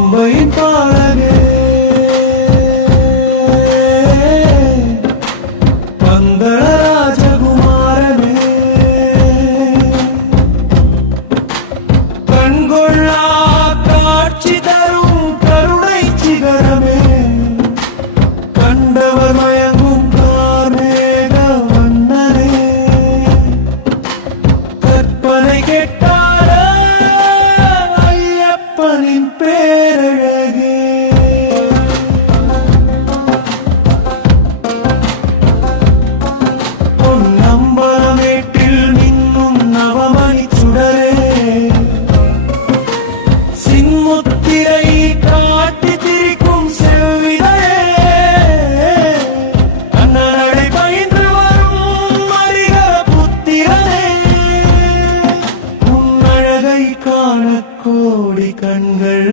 பம்பையின் பாலகே பந்தள ராஜகுமாரனே கண்கொள்ளா காட்சி தரும் கருணை சிகரமே கண்டவர் மயங்கும் கார்மேக வண்ணனே கற்பனை கேட்டார ஐயப்பனின் பேரழகே பொன்னம்பலமேட்டில் மின்னும் நவமணி சுடரே சின்முத்திரை காட்டி